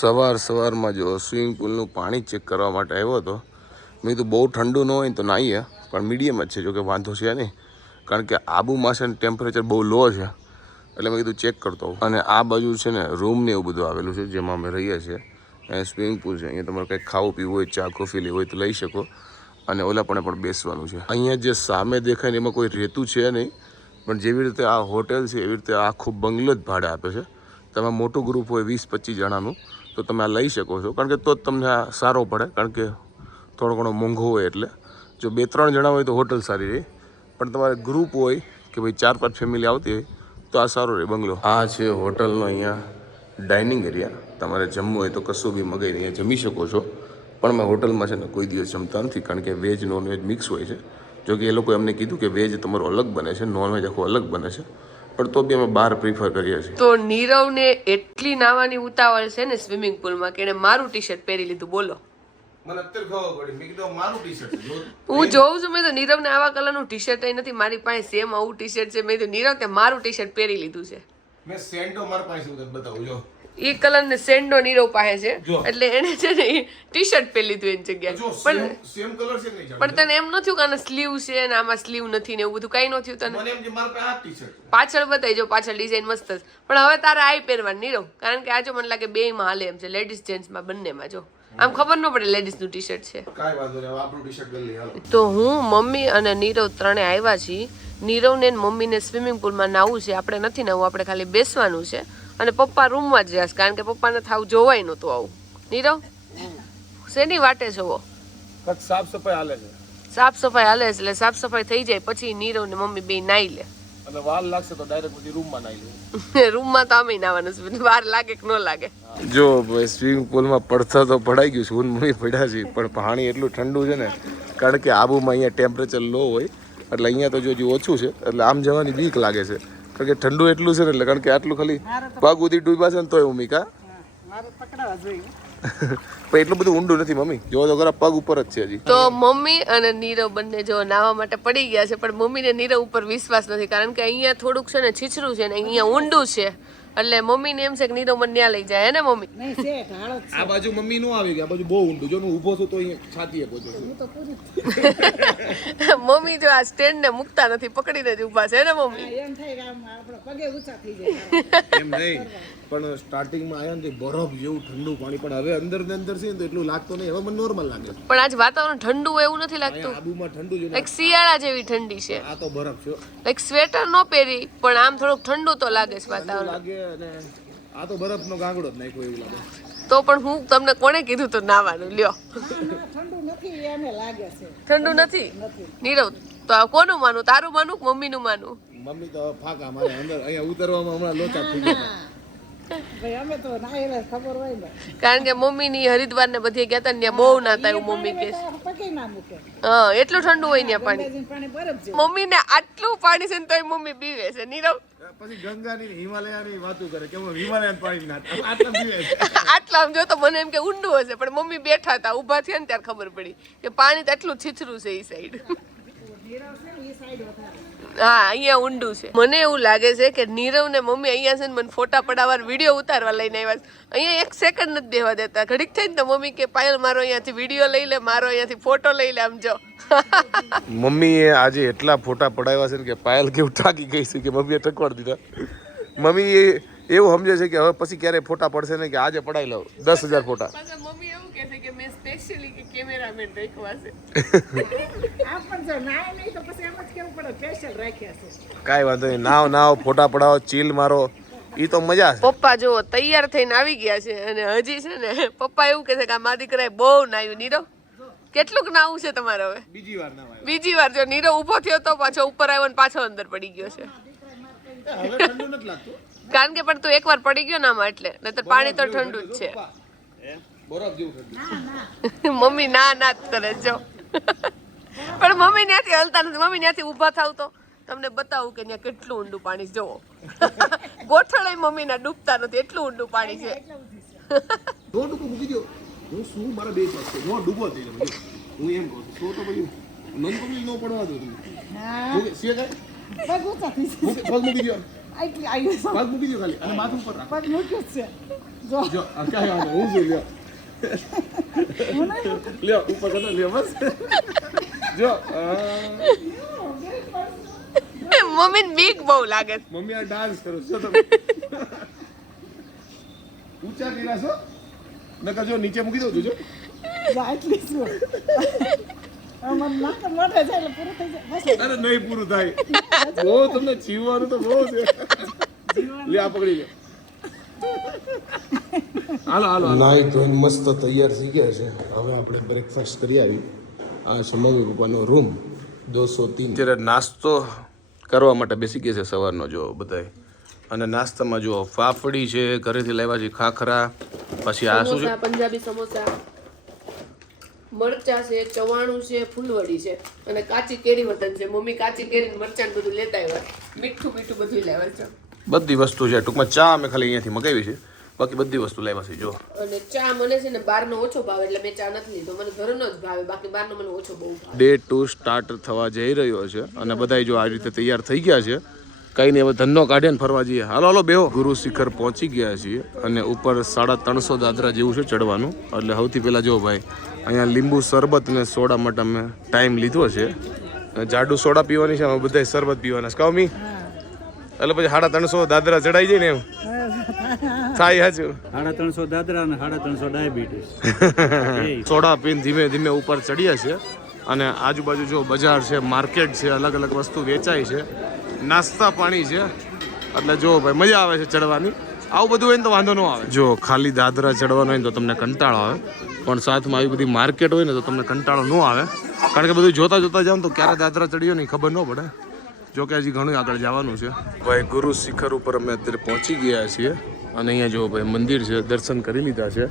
સવારમાં જો સ્વિમિંગ પુલનું પાણી ચેક કરવા માટે આવ્યો હતો. મેં કીધું બહુ ઠંડુ ન હોય તો નાહીએ, પણ મીડિયમ જ છે, જોકે વાંધો છે નહીં, કારણ કે આબુમાં છે ને ટેમ્પરેચર બહુ લો છે, એટલે મેં કીધું ચેક કરતો હોઉં. અને આ બાજુ છે ને રૂમ ને એવું બધું આવેલું છે જેમાં અમે રહીએ છીએ. અહીંયા સ્વિમિંગ પુલ છે, અહીંયા તમારે કંઈક ખાવું પીવું હોય, ચા કોફી લેવું હોય તો લઈ શકો, અને ઓલા પણ બેસવાનું છે. અહીંયા જે સામે દેખાય ને એમાં કોઈ રહેતું છે નહીં, પણ જેવી રીતે આ હોટેલ છે એવી રીતે આખું બંગલો જ ભાડે આપે છે. તમે મોટું ગ્રુપ હોય 20-25 જણાનું તો તમે આ લઈ શકો છો, કારણ કે તો જ તમને આ સારો પડે, કારણ કે થોડો ઘણો મોંઘો હોય. એટલે જો 2-3 જણા હોય તો હોટલ સારી રહે, પણ તમારે ગ્રુપ હોય કે ભાઈ 4-5 ફેમિલી આવતી હોય તો આ સારો રહે બંગલો. આ છે હોટલનો અહીંયા ડાઇનિંગ એરિયા. તમારે જમવું હોય તો કશું બી મગાઈને અહીંયા જમી શકો છો, પણ મેં હોટલમાં છે ને કોઈ દિવસ જમતા નથી, કારણ કે વેજ નોનવેજ મિક્સ હોય છે. જો કે એ લોકોએ અમને કીધું કે વેજ તમારું અલગ બને છે, નોનવેજ આખું અલગ બને છે, પણ તો બી અમે બહાર પ્રિફર કરીએ છીએ. તો નીરવને એટલી નાવાની ઉતાવળ છે ને સ્વિમિંગ પુલમાં કે એને મારું ટી શર્ટ પહેરી લીધું. બોલો, મને અત્યારે ખબર પડી, મેં કીધું મારું ટી શર્ટ છે. હું જોઉં છું, મેં તો નીરવને આવા કલરનું ટી શર્ટ નથી, મારી પાસે સેમ આવું ટી શર્ટ છે. મેં તો નીરવ તે મારું ટી શર્ટ પહેરી લીધું છે. મેં સેન્ડો મારા પાસે બતાવું જો, એ કલર ને સેન્ડો નીરવ પાસે છે, એટલે એને છે ને ટી શર્ટ પહેરી લીધું એની જગ્યાએ. પણ સેમ કલર છે નહીં, પણ તને એમ ન થયું કે આના સ્લીવ છે ને આમાં સ્લીવ નથી ને એવું બધું કઈ ન થયું તને? મને એમ કે મારા પાસે આ ટી શર્ટ પાછળ બતાવી જો, પાછળ ડિઝાઇન મસ્ત છે, પણ હવે તારે આઈ પહેરવાનું નીરવ, કારણ કે આજે મને લાગે બેયમાં હાલે એમ છે, લેડીઝ જેન્ટ્સમાં બંનેમાં. જો આમ ખબર ન પડે લેડીઝ નું ટી શર્ટ છે. કાઈ વાંધો નહીં, આપણું ટી શર્ટ લઈ હાલો. તો હું, મમ્મી અને નીરવ ત્રણે આવ્યા છીએ. નીરવને મમ્મીને સ્વિમિંગ પુલમાં નાવું છે, આપણે નથી નાવું, આપણે ખાલી બેસવાનું છે. અને પપ્પા રૂમમાં જ જશે, કારણ કે પપ્પાને થાવ જોવાય નહોતું આવું. નીરવ શેની વાટે જોવો? સાફ સફાઈ હાલે છે. સાફ સફાઈ હાલે છે, એટલે સાફ સફાઈ થઈ જાય પછી નીરવ ને મમ્મી બે નાઈ લે. અને વાર લાગશે તો ડાયરેક્ટ પછી રૂમમાં નાઈ લે. રૂમમાં તો અમે નાવાનું છે, વાર લાગે કે ન લાગે. જો ભાઈ સ્વિમિંગ પુલમાં પડતા તો પડાઈ ગયું છે, હું મમ્મી પડ્યા છે, પણ પાણી એટલું ઠંડુ છે ને, કારણ કે આબુમાં અહીંયા ટેમ્પરેચર લો હોય, એટલે અહીંયા તો જો ઓછું છે, એટલે આમ જવાની બીક લાગે છે, કારણ કે ઠંડુ એટલું છે ને, એટલે કારણ કે આટલું ખાલી પગ ઉધી ડૂબ્યા છે ને તોય મમ્મી કા પણ એટલું બધું ઊંડું નથી મમ્મી, જો તો ખરા પગ ઉપર જ છે હજી. તો મમ્મી અને નીરવ બંને જો નાવા માટે પડી ગયા છે, પણ મમ્મીને નીરવ ઉપર વિશ્વાસ નથી, કારણ કે અહીંયા થોડુંક છે ને છીછરું છે ને અહીંયા ઊંડું છે, એટલે મમ્મી ને એમ છે કે નીરવ મને ત્યાં લઈ જાય. હે ને મમ્મી? આ બાજુ મમ્મી નો આવી ગયા, આ બાજુ બહુ ઊંડું, જો હું ઊભો છું તો અહીંયા છાતીએ પહોંચ્યો છું. મમ્મી જો આ સ્ટેન્ડ ને મુકતા નથી, પકડીને જ ઊભા છે ને મમ્મી? એમ નહીં, પણ સ્ટાર્ટિંગમાં આવ્યા ને બરફ જેવું ઠંડુ પાણી, પણ હવે અંદર ને અંદર છે ને તો એટલું લાગતું નહીં, હવે મને નોર્મલ લાગે. પણ આજ વાતાવરણ ઠંડુ હોય એવું નથી લાગતું, આબુમાં ઠંડુ છે, લાઈક શિયાળા જેવી ઠંડી છે. આ તો બરફ છે, લાઈક સ્વેટર નો પહેરી પણ આમ થોડુંક ઠંડુ તો લાગે છે વાતાવરણ. લાગે, અને આ તો બરફનો ગાંગડો જ નાખ્યો એવું લાગે. તો પણ હું તમને કોણે કીધું તો નાવાનું? લ્યો, ઠંડુ નથી નીરવ, તો આ કોનું માનું? તારું માનું કે મમ્મી નું માનું? મમ્મી તો ફાકા મારે અંદર અહીંયા ઉતરવામાં હમણાં લોચા થઈ ગયા. કારણ કે મમ્મી ની હરિદ્વાર ને બધી ગયા હતા ત્યાં બહુ નાતા એવું મમ્મી કે. હા, એટલું ઠંડુ હોય ત્યાં પાણી. મમ્મી ને આટલું પાણી છે ને તોય મમ્મી બીવે છે. નીરવ પછી ગંગાની હિમાલયાની વાતો કરે કે હું હિમાલયન પાણી નાતા, આટલા પીવે છે. આટલા આમ જો તો મને એમ કે ઊંડું હશે, પણ મમ્મી બેઠા હતા, ઊભા થયા ને ત્યારે ખબર પડી કે પાણી તો એટલું છીછરું છે એ સાઈડ. હા, અહીંયા ઊંડું છે. મને એવું લાગે છે કે નીરવ ને મમ્મી અહીંયા છે ને મને ફોટા પડાવવા, વિડીયો ઉતારવા લઈને આવ્યા છે. અહીંયા એક સેકન્ડ નથી બેવા દેતા. ઘડીક થઈ ને મમ્મી કે પાયલ મારો અહીંયાથી વિડીયો લઈ લે, મારો અહીંયાથી ફોટો લઈ લે. આમ જો મમ્મીએ આજે એટલા ફોટા પડાવ્યા છે ને કે પાયલ કેવું થાકી ગઈ છે કે મમ્મીએ ઠકવાડી દીધા. મમ્મી એવું સમજે છે કે હવે પછી ક્યારે ફોટા પડશે ને, કે આજે પડાવી લઉં 10,000 ફોટા. મમ્મી એવું કહે છે કે મેં સ્પેશિયલી કે કેમેરામેન રાખ્યા છે. કાઈ વાંધો નહીં, નાવ ફોટા પડાવો, ચીલ મારો, ઈ તો મજા છે. પપ્પા જો તૈયાર થઈને આવી ગયા છે, અને હજી છે ને પપ્પા એવું કહે છે કે આ મારી દીકરાએ બહુ નાયું. નીરવ કેટલુંક નાવું છે તમારે હવે? બીજી વાર જો નીરવ ઊભો થયો તો પાછો ઉપર આવ્યો ને પાછો અંદર પડી ગયો છે. હવે ઠંડુ નથી લાગતું, કારણ કે પણ તું એકવાર પડી ગયો ને આમાં, એટલે નહીતર પાણી તો ઠંડુ જ છે. બરફ જેવું ઠંડુ. મમ્મી ના કરે જો, પણ મમ્મી ત્યાંથી હલતા નથી. મમ્મી ત્યાંથી ઊભા થાવ તો તમને બતાવું કે ત્યાં કેટલું ઊંડું પાણી છે. જોવો, ગોઠળે મમ્મી ના ડૂબતા નથી, એટલું ઊંડું પાણી છે. મૂકી દો, હું શું મારા બે પગ છે, હું ડૂબો થઈ ગયો. હું એમ કહું છું તો પછી નન પગલી ન પડવા દો તમે. સે કાઈ પગ ઊંચા થઈ જાય, પગ મૂકી દો, પગ મૂકી દો ખાલી, અને માથું ઉપર રાખ. પગ મૂક્યો છે જો આ કાંઈ વાંધો હું છું લ્યો ઉપર કરતા લ્યો બસ જો મમ્મીને બીક બહુ લાગે છે. મમ્મી આ ડાન્સ કરો છો તમે ઊંચા કર્યા છો નકર જો નીચે મૂકી દઉં છું જો અરે નહીં પૂરું થાય બહુ તમને જીવવાનું તો બહુ છે લે આ પકડી લે હાલો હાલો નાઈ ધોઈને મસ્ત તૈયાર થઈ ગયા છે હવે આપણે બ્રેકફાસ્ટ કરી આવી આ છે મમ્મી પપ્પાનો રૂમ 203 અત્યારે નાસ્તો કરવા માટે બેસી ગયા છે સવારનો જો બધાય અને નાસ્તામાં જો ફાફડી છે ઘરેથી લાવ્યા છે ખાખરા પછી આ શું છે સમોસા, પંજાબી સમોસા, મરચા છે, ચવાણું છે, ફૂલવડી છે અને કાચી કેરી વતન છે. મમ્મી કાચી કેરી મરચાં બધું લેતા આવ્યા, મીઠું બધું લાવ્યા છે. બધી વસ્તુ છે ટૂંકમાં ચા અમે ખાલી અહીંયાથી મગાવી છે બાકી બધી વસ્તુ લાવ્યા છે જો અને ચા મને છે ને બહારનો ઓછો ભાવે એટલે મેં ચા નથી લીધો, મને ઘરનો જ ભાવે, બાકી બહારનો મને ઓછો બહુ ભાવે. ડે 2 સ્ટાર્ટ થવા જઈ રહ્યો છે અને બધાય જો આ રીતે તૈયાર થઈ ગયા છે કઈ નહીં હવે ધનનો કાઢીને ફરવા જઈએ હાલો હાલો બેહો ગુરુ શિખર પહોંચી ગયા છીએ અને ઉપર 350 દાદરા જેવું છે ચડવાનું એટલે સૌથી પહેલાં જો ભાઈ અહીંયા લીંબુ શરબત ને સોડા માટે અમે ટાઈમ લીધો છે જાડુ સોડા પીવાની છે અમે બધાય શરબત પીવાના છે કમી એટલે પછી 350 દાદરા ચડાઈ જાય ને એમ થાય સાચું 350 દાદરા અને 350 ડાયાબિટીસ સોડા પીને ધીમે ધીમે ઉપર ચડીએ છે અને આજુબાજુ જો બજાર છે માર્કેટ છે અલગ અલગ વસ્તુ વેચાય છે નાસ્તા પાણી છે એટલે જો ભાઈ મજા આવે છે ચડવાની આવું બધું હોય ને તો વાંધો ન આવે જો ખાલી દાદરા ચડવાનો હોય ને તો તમને કંટાળો આવે પણ સાથમાં આવી બધી માર્કેટ હોય ને તો તમને કંટાળો ન આવે કારણ કે બધું જોતા જોતા જાવ તો ક્યારે દાદરા ચડ્યો નહીં ખબર ન પડે જો કે હજી ઘણું આગળ જવાનું છે ભાઈ ગુરુ શિખર ઉપર અમે અત્યારે પહોંચી ગયા છીએ અને અહીંયા જો ભાઈ મંદિર છે દર્શન કરી લીધા છે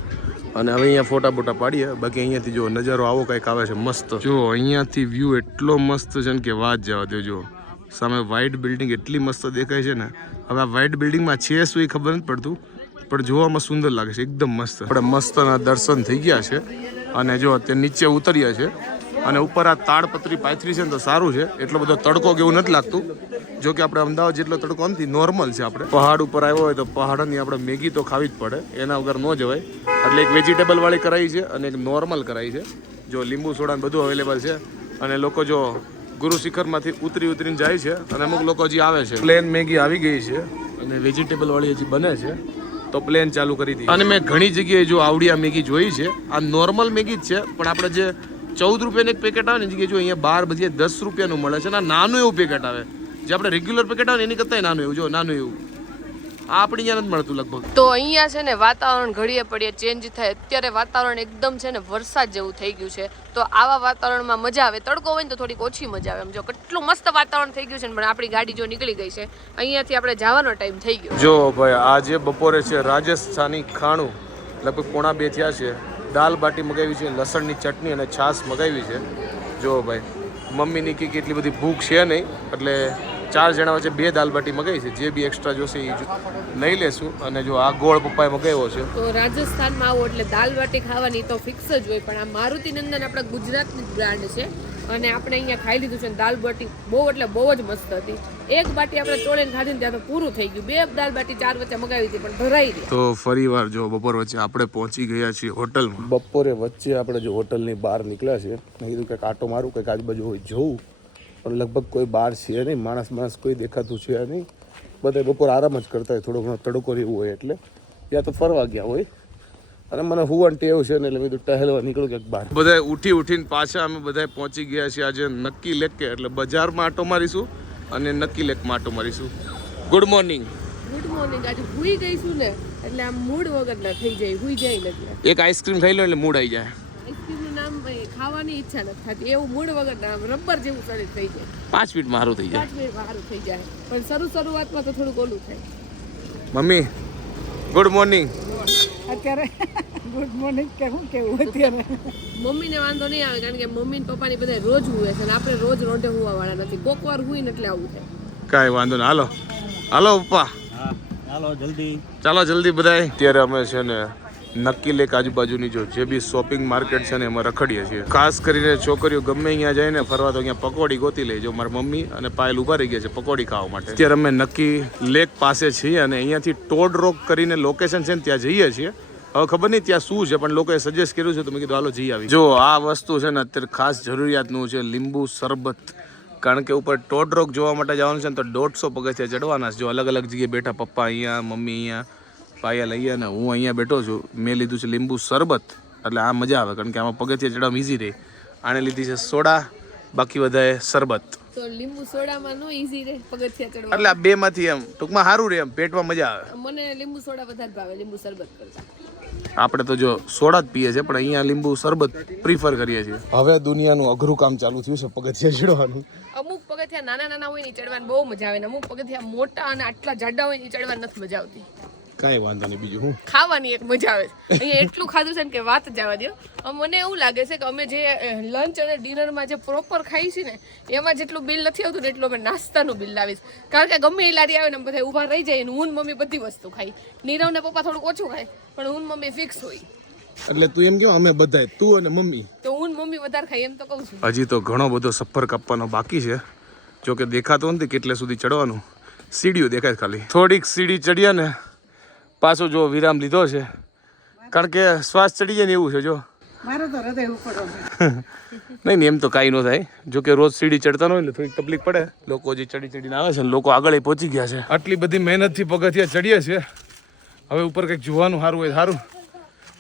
અને હવે અહીંયા ફોટા બોટા પાડીએ બાકી અહીંયાથી જો નજારો આવો કંઈક આવે છે મસ્ત જો અહીંયાથી વ્યૂ એટલો મસ્ત છે ને કે વાત જવા દો જો સામે વ્હાઇટ બિલ્ડિંગ એટલી મસ્ત દેખાય છે ને હવે આ વ્હાઇટ બિલ્ડિંગમાં છે શું એ ખબર નથી પડતું પણ જોવામાં સુંદર લાગે છે એકદમ મસ્ત આપણે મસ્તના દર્શન થઈ ગયા છે અને જો અત્યારે નીચે ઉતર્યા છે અને ઉપર આ તાડપત્રી પાથરી છે ને તો સારું છે એટલો બધો તડકો કે એવું નથી લાગતું જો કે આપણે અમદાવાદ જેટલો તડકો નથી નોર્મલ છે આપણે પહાડ ઉપર આવ્યો હોય તો પહાડની આપણે મેગી તો ખાવી જ પડે એના વગર ન જવાય એટલે એક વેજીટેબલ વાળી કરાવી છે અને એક નોર્મલ કરાવી છે જો લીંબુ સોડા બધું અવેલેબલ છે અને લોકો જો ગુરુ શિખરમાંથી ઉતરીને જાય છે અને અમુક લોકો હજી આવે છે પ્લેન મેગી આવી ગઈ છે અને વેજીટેબલ વાળી હજી બને છે તો પ્લેન ચાલુ કરી દીધી અને મેં ઘણી જગ્યાએ જો આવડિયા મેગી જોઈ છે આ નોર્મલ મેગી જ છે પણ આપણે જે 14 રૂપિયાનું એક પેકેટ આવે ને જગ્યાએ જો અહીંયા 12 બધી 10 રૂપિયાનું મળે છે ને નાનું એવું પેકેટ આવે જે આપણે રેગ્યુલર પેકેટ આવે ને એની કરતાં નાનું એવું જો નાનું એવું આ આપણી અહીંયા નથી મળતું લગભગ તો અહીંયા છે ને વાતાવરણ ઘડીએ પડીએ ચેન્જ થાય. અત્યારે વાતાવરણ એકદમ છે ને વરસાદ જેવું થઈ ગયું છે તો આવા વાતાવરણમાં મજા આવે. તડકો હોય ને તો થોડીક ઓછી મજા આવે. એમ જો કેટલું મસ્ત વાતાવરણ થઈ ગયું છે ને પણ આપણી ગાડી જો નીકળી ગઈ છે અહીંયાથી આપણે જવાનો ટાઈમ થઈ ગયો. જો ભાઈ આજે બપોરે છે રાજસ્થાની ખાણું લગભગ 1:30 થયા છે દાલ બાટી મગાવી છે લસણની ચટણી અને છાશ મગાવી છે જો ભાઈ મમ્મીની કે એટલી બધી ભૂખ છે નહીં એટલે 4 જણા વચ્ચે 2 દાલ બાટી મગાવી છે જે બી એક્સ્ટ્રા જોશે એ લઈ લેશું અને જો આ ગોળ પપ્પાએ મગાવ્યો છે તો રાજસ્થાનમાં આવો એટલે દાલ બાટી ખાવાની તો ફિક્સ જ હોય પણ આ મારુતિ નંદન આપણા ગુજરાતની જ બ્રાન્ડ છે અને આપણે અહીંયા ખાઈ લીધું છે દાલ બાટી બહુ એટલે બહુ જ મસ્ત હતી. એક બાટી આપણે ચોળીને ખાધી ને ત્યાં તો પૂરું થઈ ગયું. 2 દાલ બાટી 4 વચ્ચે મગાવી હતી પણ ભરાઈ ગઈ. તો ફરીવાર જો બપોર વચ્ચે આપણે પહોંચી ગયા છીએ હોટલમાં. બપોરે વચ્ચે આપણે જો હોટલની બહાર નીકળ્યા છે મેં કીધું કંઈક આટો મારું કંઈક આજુબાજુ હોય જોઉં પણ લગભગ કોઈ બહાર છે નહીં માણસ કોઈ દેખાતું છે નહીં બધા બપોર આરામ જ કરતા હોય થોડો ઘણો તડકો રહેવું હોય એટલે યા તો ફરવા ગયા હોય અને મને હુવાનું ટેવ છે ને એટલે મેં કીધું ટહેલવા નીકળું ક્યાંક બહાર. બધા ઉઠીને પાછા અમે બધા પહોંચી ગયા છીએ આજે નક્કી લેક કે એટલે બજારમાં આટો મારીશું અને નક્કી લેકમાં આટો મારીશું. Good morning. Good morning. આજે હુઈ ગઈશું ને એટલે આમ મૂડ વગર ના થઈ જાય હુઈ જાય એટલે એક આઈસ્ક્રીમ ખાઈ લો એટલે મૂડ આવી જાય. આઈસ્ક્રીમનું નામ ખાવાની ઈચ્છા નથી થતી એવું મૂડ વગર ના રબર જેવું શરીર થઈ જાય 5 મિનિટમાં સારું થઈ જાય. 5 મિનિટ સારું થઈ જાય પણ શરૂઆતમાં તો થોડુંક ઓલું થાય. Mummy good morning. અત્યારે ગુડ મોર્નિંગ કે હું કેવું અત્યારે મમ્મીને વાંધો નહીં આવે કારણ કે મમ્મી ને પપ્પાની બધા રોજ હુવે છે અને આપણે રોજ રોંઢે હુવા વાળા નથી. કોક વાર હુઈ ને એટલે આવું થાય. કાંઈ વાંધો નહીં હાલો પપ્પા હા ચાલો જલ્દી ચાલો જલ્દી બધાય. અત્યારે અમે છે ને નક્કી લેક આજુબાજુની જે બી શોપિંગ માર્કેટ છે ને એમાં રખડીએ છીએ. ખાસ કરીને છોકરીઓ ગમે અહીંયા જાય ને ફરવા તો અહીંયા પકોડી ગોતી લે. જો મારી મમ્મી અને પાયલ ઉભા રહી ગયા છે પકોડી ખાવા માટે. અત્યારે અમે નક્કી લેક પાસે છીએ અને અહીંયાથી ટોડ રોક કરીને લોકેશન છે ને ત્યાં જઈએ છીએ. હવે ખબર નહીં ત્યાં શું છે પણ લોકોએ સજેસ્ટ કર્યું છે તો મેં કીધું હાલો જઈ આવી. જો આ વસ્તુ છે ને અત્યારે ખાસ જરૂરિયાતનું છે લીંબુ શરબત. કારણ કે ઉપર ટોડ રોક જોવા માટે જવાનું છે ને તો 150 પગથિયા ચડવાના છે. જો અલગ અલગ જગ્યાએ બેઠા, પપ્પા અહીંયા, મમ્મી અહીંયા, પાયલ અહીંયા ને હું અહીંયા બેઠો છું. મેં લીધું છે લીંબુ શરબત એટલે આ મજા આવે કારણ કે આમાં પગથિયા ચડવામાં ઈઝી રહે. આને લીધી છે સોડા, બાકી બધાએ શરબત. તો લીંબુ સોડામાં નો ઈઝી રહે પગથિયા ચડવા. એટલે આ બેમાંથી એમ ટૂંકમાં સારું રહે, એમ પેટમાં મજા આવે. મને લીંબુ સોડા વધારે ભાવે લીંબુ શરબત કરતા. આપણે તો જો સોડા જ પીએ છીએ પણ અહીંયા લીંબુ શરબત પ્રિફર કરીએ છીએ. હવે દુનિયાનું અઘરું કામ ચાલુ થયું છે પગથિયા ચડવાનું. અમુક પગથિયા નાના નાના હોય ને ચડવાની બહુ મજા આવે ને અમુક પગથિયા મોટા અને આટલા જાડા હોય ને ચડવાની નથી મજા આવતી. કાંઈ વાંધો નહીં, બીજું હું ખાવાની એક મજા આવે છે. અહીંયા એટલું ખાધું છે ને કે વાત જવા દો. મને એવું લાગે છે કે અમે જે લંચ અને ડિનરમાં જે પ્રોપર ખાઈ છીએ ને એમાં જેટલું બિલ નથી આવતું ને એટલું અમે નાસ્તાનું બિલ લાવીશ. કારણ કે ગમે એ લારી આવે ને બધા ઊભા રહી જાય ને હું મમ્મી બધી વસ્તુ ખાઈ. નીરવ ને પપ્પા થોડુંક ઓછું ખાય પણ હું મમ્મી ફિક્સ હોય. એટલે તું એમ કેવો અમે બધાય તું અને મમ્મી તો હું મમ્મી વધારે ખાઈ એમ તો કહું છું. હજી તો ઘણો બધો સફર કાપવાનો બાકી છે. જો કે દેખાતો નથી કેટલે સુધી ચડવાનું. સીડીઓ દેખાય ખાલી. થોડીક સીડી ચડ્યા ને પાછો જો વિરામ લીધો છે કારણ કે શ્વાસ ચડી જાય ને એવું છે. જો મારે તો હૃદય ઉપર નહીં એમ તો કાંઈ ન થાય. જો કે રોજ સીડી ચડતા ન હોય એટલે થોડીક તકલીફ પડે. લોકો જે ચડીને આવે છે ને લોકો આગળ પહોંચી ગયા છે. આટલી બધી મહેનતથી પગથિયા ચડીએ છીએ. હવે ઉપર કંઈક જોવાનું સારું હોય સારું,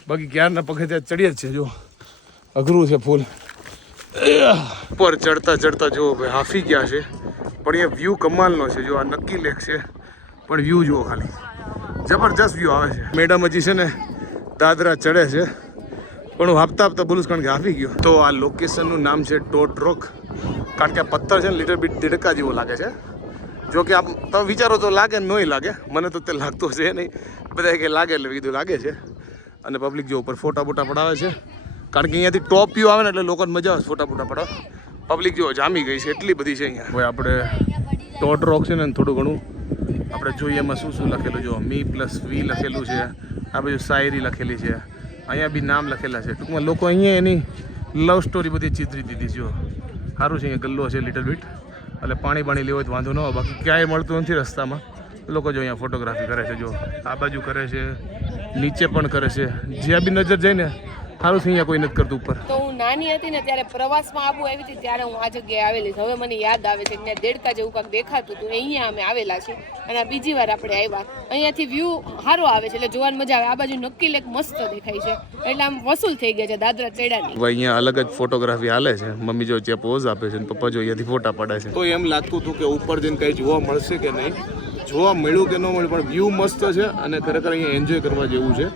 બાકી ક્યારના પગથિયા ચડીએ જ છે. જો અઘરું છે ફૂલ. ઉપર ચડતા ચડતા જો ભાઈ હાફી ગયા છે પણ એ વ્યૂ કમાલનો છે. જો આ નક્કી લેક છે પણ વ્યૂ જુઓ ખાલી જબરજસ્ત વ્યૂ આવે છે. મેડમ હજી છે ને દાદરા ચડે છે પણ હું હાફતા બોલું કારણ કે હાફી ગયો. તો આ લોકેશનનું નામ છે ટોડ રોક. કારણ કે આ પથ્થર છે ને લિટલ બીટ દેડકા જેવો લાગે છે. જો કે આપ તમે વિચારો તો લાગે નહીં લાગે, મને તો તે લાગતો છે નહીં. બધા કે લાગે એટલે કીધું લાગે છે. અને પબ્લિક જો ઉપર ફોટા બોટા પડાવે છે કારણ કે અહીંયાથી ટોપ વ્યૂ આવે ને એટલે લોકોને મજા આવે ફોટા બોટા પડાવે. પબ્લિક જો જામી ગઈ છે એટલી બધી છે અહીંયા. હવે આપણે ટોડ રોક છે ને થોડું ઘણું આપણે જોઈએ એમાં શું શું લખેલું. જો મી+વી લખેલું છે. આ બાજુ શાયરી લખેલી છે. અહીંયા બી નામ લખેલા છે. ટૂંકમાં લોકો અહીંયા એની લવ સ્ટોરી બધી ચિતરી દીધી. જો સારું છે અહીંયા ગલ્લો છે લિટલ બીટ એટલે પાણી લેવું હોય તો વાંધો ન હોય. બાકી ક્યાંય મળતું નથી રસ્તામાં. લોકો જો અહીંયા ફોટોગ્રાફી કરે છે. જો આ બાજુ કરે છે, નીચે પણ કરે છે. જ્યાં બી નજર જાય ને સારું છે. અહીંયા કોઈ નથી કરતું ઉપર. તો હું નાની હતી ને ત્યારે પ્રવાસમાં આબુ આવી હતી ત્યારે હું આ જગ્યાએ આવેલી છું. હવે મને યાદ આવે છે કે ત્યાં દેડકા જેવું કાંક દેખાતું હતું. અહીંયા અમે આવેલા છીએ અને બીજી વાર આપણે આવ્યા. અહીંયાથી વ્યૂ સારો આવે છે એટલે જોવાની મજા આવે. આ બાજુ નક્કી લેક મસ્ત દેખાય છે એટલે આમ વસૂલ થઈ ગયા છે દાદરા ચડ્યાની. હવે અહીંયા અલગ જ ફોટોગ્રાફી હાલે છે. મમ્મી જો ત્યાં પોઝ આપે છે અને પપ્પા જો અહીંયાથી ફોટા પાડે છે. તો એમ લાગતું હતું કે ઉપર જઈને કંઈ જોવા મળશે કે નહીં. જોવા મળ્યું કે ન મળ્યું પણ વ્યૂ મસ્ત છે અને ખરેખર અહીંયા એન્જોય કરવા જેવું છે.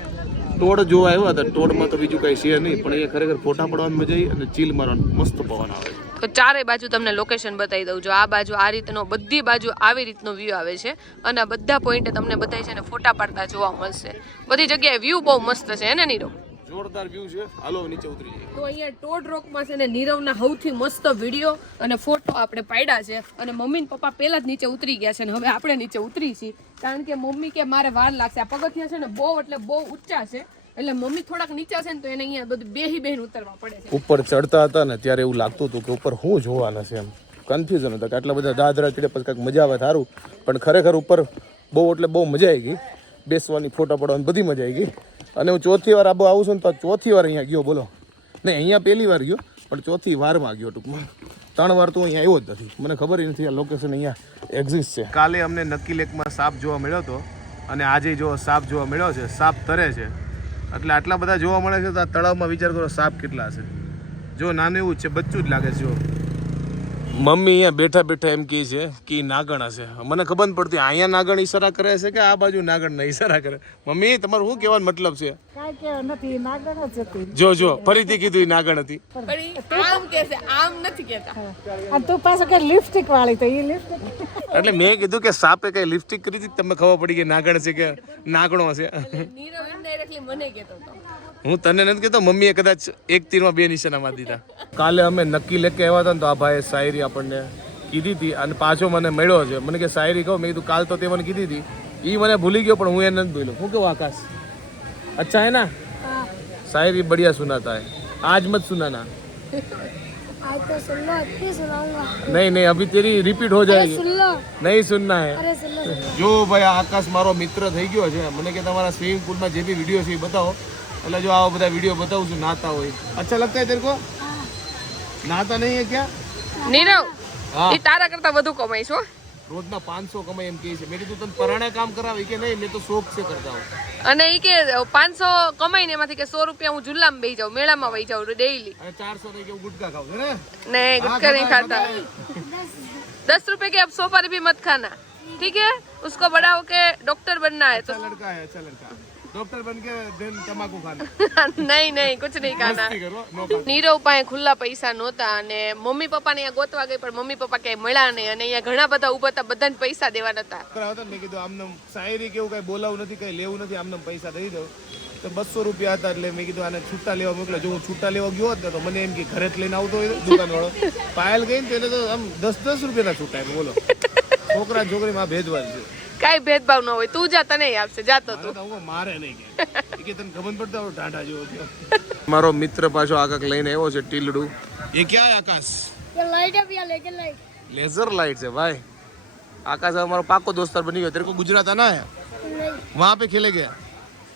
ટોડ જોવા આવ્યા હતા. ટોડમાં તો બીજું કઈ છે નહીં પણ અહીંયા ખરેખર ફોટા પડવાની મજા આવી અને ચીલ મારવાનું મસ્ત પવન આવે છે. તો ચારે બાજુ તમને લોકેશન બતાવી દઉં. જો આ બાજુ આ રીતનો, બધી બાજુ આવી રીતનો વ્યૂ આવે છે અને આ બધા પોઈન્ટે તમને બતાવી છે ને ફોટા પાડતા જોવા મળશે. બધી જગ્યાએ વ્યૂ બહુ મસ્ત છે હે ને નીરવ? જોરદાર વ્યૂ છે. હાલો નીચે ઉતરી જઈએ. તો અહીંયા ટોડ રોકમાં છે ને નીરવના સૌથી મસ્ત વિડીયો અને ફોટો આપણે પાડ્યા છે અને મમ્મી ને પપ્પા પહેલા જ નીચે ઉતરી ગયા છે ને હવે આપણે નીચે ઉતરી છીએ કારણ કે મમ્મી કે મારે વાર લાગશે. આ પગથિયા છે ને બહુ એટલે બહુ ઊંચા છે એટલે મમ્મી થોડાક નીચા છે ને તો એને અહીંયા બધું બેહી ઉતરવા પડે છે. ઉપર ચડતા હતા ને ત્યારે એવું લાગતું હતું કે ઉપર શું જોવાના છે એમ કન્ફ્યુઝન હતા કે આટલા બધા દાદરા ચડે પછી કાંઈક મજા આવે સારું પણ ખરેખર ઉપર બહુ એટલે બહુ મજા આવી ગઈ. બેસવાની, ફોટા પડવાની બધી મજા આવી ગઈ. અને હું ચોથી વાર આબુ આવું છું ને તો ચોથી વાર અહીંયા ગયો. બોલો નહીં અહીંયા પહેલી વાર ગયો પણ ચોથી વારમાં ગયો. ટૂંકમાં 3 વાર તો અહીંયા આવ્યો જ નથી. મને ખબર નથી આ લોકેશન અહીંયા એક્ઝિસ્ટ છે. કાલે અમને નક્કી લેકમાં સાપ જોવા મળ્યો હતો અને આજે જો સાપ જોવા મળ્યો છે. સાપ તરે છે એટલે આટલા બધા જોવા મળે છે તો આ તળાવમાં વિચાર કરો સાપ કેટલા હશે. જો નાનું એવું છે, બચ્ચું જ લાગે છે. જો મમ્મી અહીંયા બેઠા બેઠા એમ કહે છે કે નાગણ હશે. મને ખબર નથી પડતી અહીંયા નાગણ ઈશારા કરે છે કે આ બાજુ નાગણ ના ઈશારા કરે. મમ્મી તમારું શું કહેવાનો મતલબ છે? કાંઈ કહેવા નથી, નાગણ જ હતી. જો ફરીથી કીધું એ નાગણ હતી. આમ કે છે, આમ નથી કહેતા. અને તું પાછો કે લિપસ્ટિક વાળી તો એ લિપસ્ટિક એટલે મેં કીધું કે સાપે કઈ લિપસ્ટિક કરી હતી તમને ખબર પડી કે નાગણ છે કે નાગણો હશે. નીરવ ઇનડાયરેક્ટલી મને કહેતો હતો. હું તને નથી કહેતો, મમ્મીએ કદાચ એક તીરમાં 2 નિશાના મારી દીધા. કાલે અમે નક્કી લેકે આવ્યા હતા ને તો આ ભાઈએ શાયરી આપણને કીધી હતી અને પાછો મને મળ્યો છે. મને કે શાયરી કહો. મેં કીધું કાલ તો તે મને કીધી હતી, એ મને ભૂલી ગયો પણ હું એ નથી ભૂલ્યો. શું કેવું આકાશ? અચ્છા હે ના? शायरी बढ़िया सुनाता है, आज मत सुनाना। आज तो सुन लो, अच्छी सुनाऊंगा। नहीं नहीं, अभी तेरी रिपीट हो जाएगी, सुन लो, नहीं सुनना है। अरे सुन लो, सुन लो। જો ભાઈ આ આકાશ મારો મિત્ર થઈ ગયો છે, મને કે તમારા સ્વિમિંગ પુલમાં જે બી વિડીયો છે એ બતાવો, એટલે જો આવા બધા વિડીયો બતાવું છું નાતા હોય. अच्छा लगता है तेरे को? નાતા નહીં है क्या? નીરવ હા. એ તારા કરતા વધુ કમાઈશ હો. રોજના 500 કમાય એમ કહે છે. મેં કીધું તને પરાણે કામ કરાવી કે નહીં, મેં તો શોખ છે કરતા હું. અને એ કે 500 કમાઈને એમાંથી કે 100 રૂપિયા હું જુલ્લામાં બેહી જાઉં, મેળામાં વહી જાઉં ડેઈલી. અને 400 નહીં કે હું ગુટકા ખાઉં છે ને. नहीं गुटखा नहीं खाता. 10 रुपए के अब 100 पर भी मत खाना, ठीक है? उसको बड़ा होके डॉक्टर बनना है तो अच्छा लड़का है, अच्छा लड़का. डॉक्टर बन के देन तंबाकू खाना. नहीं नहीं कुछ नहीं खाना. મસ્તી કરો, નો ખાતા. નીરવ પાસે ખુલ્લા પૈસા નહોતા અને મમ્મી પપ્પાને અહીંયા ગોતવા ગઈ પણ મમ્મી પપ્પા ક્યાંય મળ્યા નહીં અને અહીંયા ઘણા બધા ઉભા હતા, બધાને પૈસા દેવાના હતા. કરાવતા ને, મેં કીધું આમને શાયરી કેવું કઈ બોલાવું નથી, કઈ લેવું નથી, આમને પૈસા દઈ દઉં. તો 200 રૂપિયા હતા એટલે મેં કીધું આને છૂટા લેવા મોકલે. જો હું છૂટા લેવા ગયો હોત ને તો મને એમ કે ઘરે જ લઈને આવતો હોય દુકાનવાળો. પાયલ ગઈ ને તેને તો આમ 10-10 રૂપિયાના છૂટા એમ. બોલો, છોકરા છોકરીમાં ભેદભાવ છે. કાંઈ ભેદભાવ ન હોય, તું જા તને આપશે, જાતો મારે તું. તો હું મારે નહીં કે તને ખબર પડતા હોય ટાટા જેવો થયો. મારો મિત્ર પાછો આકાશ લઈને આવ્યો છે ટીલડું. ये क्या है आकाश? ये लाइट है भैया, लेजर लाइट। लेजर लाइट है भाई. आकाश हमारा पाको दोस्तार बनी गया. तेरे को गुजरात आना है? नहीं, वहाँ पे खेले गया?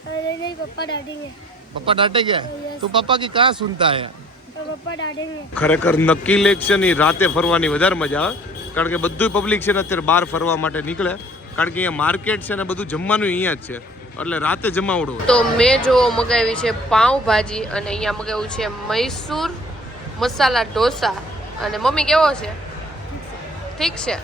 अरे नहीं, पापा डांटेंगे। पप्पा डांटे गया? तो पप्पा की कहाँ सुनता है? तो पापा डांटेंगे। ખરેખર નક્કી લેક છે ને રાતે ફરવાની વધારે મજા આવે, કારણ કે બધું પબ્લિક છે ને અત્યારે બહાર ફરવા માટે નીકળે, કારણ કે અહીંયા માર્કેટ છે ને બધું જમવાનું અહીંયા જ છે, એટલે રાતે જમાવડો હોય. તો મેં જો મગાવી છે પાઉંભાજી અને અહીંયા મગાવ્યું છે મૈસૂર મસાલા ઢોસા. અને મમ્મી કેવો છે? ઠીક છે.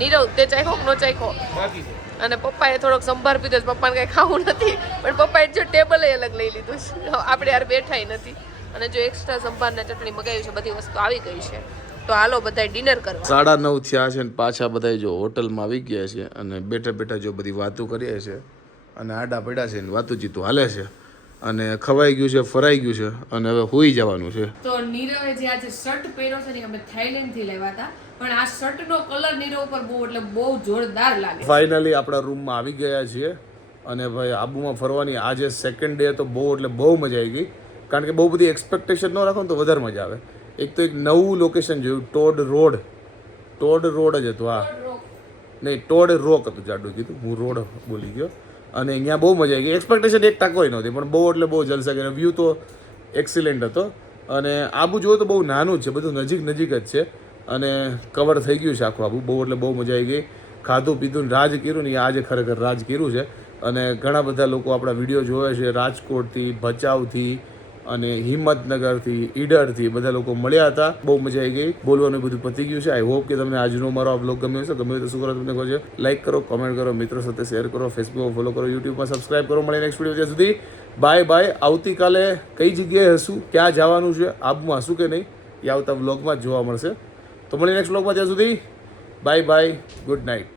નીરવ તે ચાખ્યો કે ન ચાખ્યો? બાકી છે. અને પપ્પાએ થોડોક સંભાર પીધો છે, પપ્પાને કંઈ ખાવું નથી પણ પપ્પાએ જો ટેબલે અલગ લઈ લીધું છે, આપણે યાર બેઠાય નથી. અને જો એક્સ્ટ્રા સંભાર ને ચટણી મગાવી છે, બધી વસ્તુ આવી ગઈ છે. તો હાલો બધા ડિનર કરવા. 9:30 થયા છે ને પાછા બધા જો હોટલમાં આવી ગયા છે અને બેઠા બેઠા જો બધી વાતો કરીએ છે અને આડા પડ્યા છે ને વાતું જીતું હાલે છે અને ખવાઈ ગયું છે, ફરાઈ ગયું છે અને હવે હોઈ જવાનું છે. તો નીરવે જે આજે શર્ટ પહેર્યો છે ને અમે થાઈલેન્ડ થી લેવા હતા, પણ આ શર્ટનો કલર નીરવ ઉપર બહુ એટલે બહુ જોરદાર લાગે. ફાઇનલી આપણા રૂમમાં આવી ગયા છીએ અને ભાઈ આબુમાં ફરવાની આજે સેકન્ડ ડે તો બહુ એટલે બહુ મજા આવી ગઈ, કારણ કે બહુ બધી એક્સપેક્ટેશન ન રાખો ને તો વધારે મજા આવે. એક તો એક નવું લોકેશન જોયું, ટોડ રોડ જ હતું. હા નહીં, ટોડ રોક હતું, જાડું કીધું, હું રોડ બોલી ગયો. અને અહીંયા બહુ મજા આવી ગઈ. એક્સપેક્ટેશન 1% નહોતી, પણ બહુ એટલે બહુ જલસા કર્યો. વ્યૂ તો એક્સિલન્ટ હતો અને આબુ જુઓ તો બહુ નાનું જ છે, બધું નજીક જ છે અને કવર થઈ ગયું છે આખું આબુ. બહુ એટલે બહુ મજા આવી ગઈ. ખાધું પીધું રાજ કર્યું ને, આજે ખરેખર રાજ કર્યું છે. અને ઘણા બધા લોકો આપણા વિડીયો જોવે છે, રાજકોટથી, ભચાઉથી અને હિંમતનગરથી, ઈડરથી બધા લોકો મળ્યા હતા. બહુ મજા આવી ગઈ. બોલવાનું બધું પતી ગયું છે. આઈ હોપ કે તમને આજનો મારો આ બ્લોગ ગમ્યો હશે. ગમ્યો તો શું કરો તમને કહો, લાઈક કરો, કોમેન્ટ કરો, મિત્રો સાથે શેર કરો, ફેસબુકમાં ફોલો કરો, યુટ્યુબમાં સબસ્ક્રાઈબ કરો. મળીએ નેક્સ્ટ વિડીયો. ત્યાં સુધી બાય બાય. આવતીકાલે કઈ જગ્યાએ હશું, ક્યાં જવાનું છે, આબુમાં હશું કે નહીં, એ આવતા બ્લોગમાં જ જોવા મળશે. તો મળીએ નેક્સ્ટ બ્લોગમાં. ત્યાં સુધી બાય બાય, ગુડ નાઇટ.